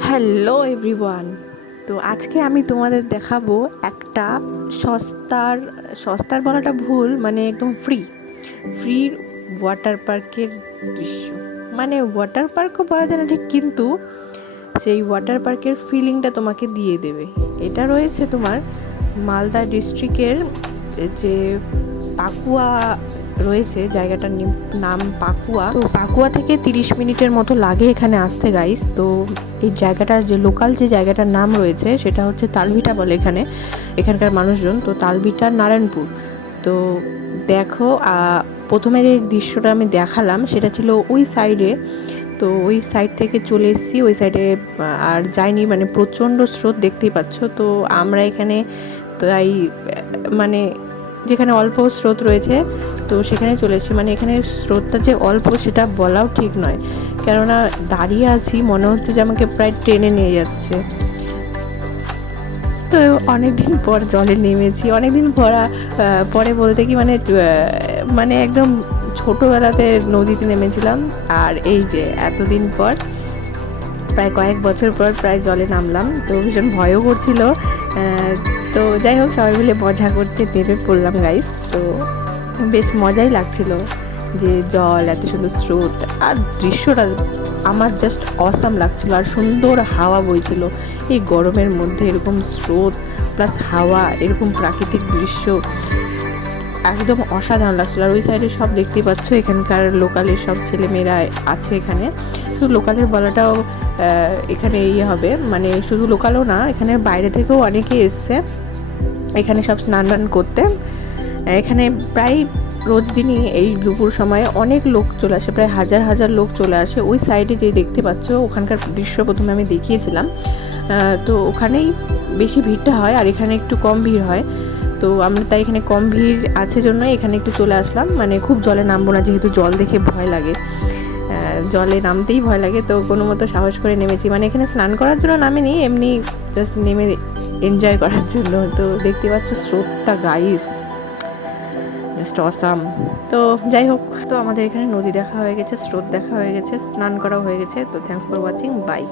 Hello everyone. তো আজকে আমি তোমাদের দেখাবো একটা সস্তার সস্তার বলাটা ভুল, মানে একদম ফ্রি ওয়াটার পার্কের দৃশ্য। মানে ওয়াটার পার্কও বলা যায় না ঠিক, কিন্তু সেই ওয়াটার পার্কের ফিলিংটা তোমাকে দিয়ে দেবে। এটা রয়েছে তোমার মালদা ডিস্ট্রিক্টের যে পাকুয়া রয়েছে, জায়গাটার নাম পাকুয়া। তো পাকুয়া থেকে 30 মিনিটের মতো লাগে এখানে আসতে গাইস। তো এই জায়গাটার যে লোকাল যে জায়গাটার নাম রয়েছে সেটা হচ্ছে তালভিটা বলে এখানকার মানুষজন। তো তালভিটা নারায়ণপুর। তো দেখো, প্রথমে যে দৃশ্যটা আমি দেখালাম সেটা ছিল ওই সাইডে। তো ওই সাইড থেকে চলে এসেছি ওই সাইডে, আর যাইনি, মানে প্রচণ্ড স্রোত দেখতেই পাচ্ছ। তো আমরা এখানে তাই মানে যেখানে অল্প স্রোত রয়েছে তো সেখানে চলে এসেছি। মানে এখানে স্রোতটা যে অল্প সেটা বলাও ঠিক নয়, কেননা দাঁড়িয়ে আছি মনে হচ্ছে যে আমাকে প্রায় টেনে নিয়ে যাচ্ছে। তো অনেক দিন পর জলে নেমেছি, অনেক দিন পরে বলতে কি মানে একদম ছোটোবেলাতে নদীতে নেমেছিলাম, আর এই যে এতদিন পর প্রায় কয়েক বছর পর প্রায় জলে নামলাম। তো ভীষণ ভয়ও করছিল। তো যাই হোক, সবাই মিলে মজা করতে নেমে পড়লাম গাইস। তো বেশ মজাই লাগছিল যে জল, এত সুন্দর স্রোত, আর দৃশ্যটা আমার জাস্ট অসাম লাগছিল। আর সুন্দর হাওয়া বইছিল এই গরমের মধ্যে, এরকম স্রোত প্লাস হাওয়া, এরকম প্রাকৃতিক দৃশ্য একদম অসাধারণ লাগছিল। আর ওই সাইডে সব দেখতেই পাচ্ছ, এখানকার লোকালের সব ছেলেমেয়েরা আছে এখানে। শুধু লোকালের বলাটাও এখানে হবে, মানে শুধু লোকালও না, এখানে বাইরে থেকেও অনেকে এসছে এখানে সব স্নান টান করতে। এখানে প্রায় রোজ দিনই এই দুপুর সময়ে অনেক লোক চলে আসে, প্রায় হাজার হাজার লোক চলে আসে। ওই সাইডে যে দেখতে পাচ্ছ ওখানকার দৃশ্য প্রথমে আমি দেখিয়েছিলাম। তো ওখানেই বেশি ভিড়টা হয়, আর এখানে একটু কম ভিড় হয়। তো আমরা তাই এখানে কম ভিড় আছে জন্য এখানে একটু চলে আসলাম। মানে খুব জলে নামবো না, যেহেতু জল দেখে ভয় লাগে, জলে নামতেই ভয় লাগে। তো কোনো মতো সাহস করে নেমেছি, মানে এখানে স্নান করার জন্য নামিনি, এমনি জাস্ট নেমে এনজয় করার জন্য। তো দেখতে পাচ্ছ স্রোতটা গাইস, জাস্ট অসাম। তো যাই হোক, তো আমাদের এখানে নদী দেখা হয়ে গেছে, স্রোত দেখা হয়ে গেছে, স্নান করা হয়ে গেছে। তো থ্যাঙ্কস ফর ওয়াচিং, বাই।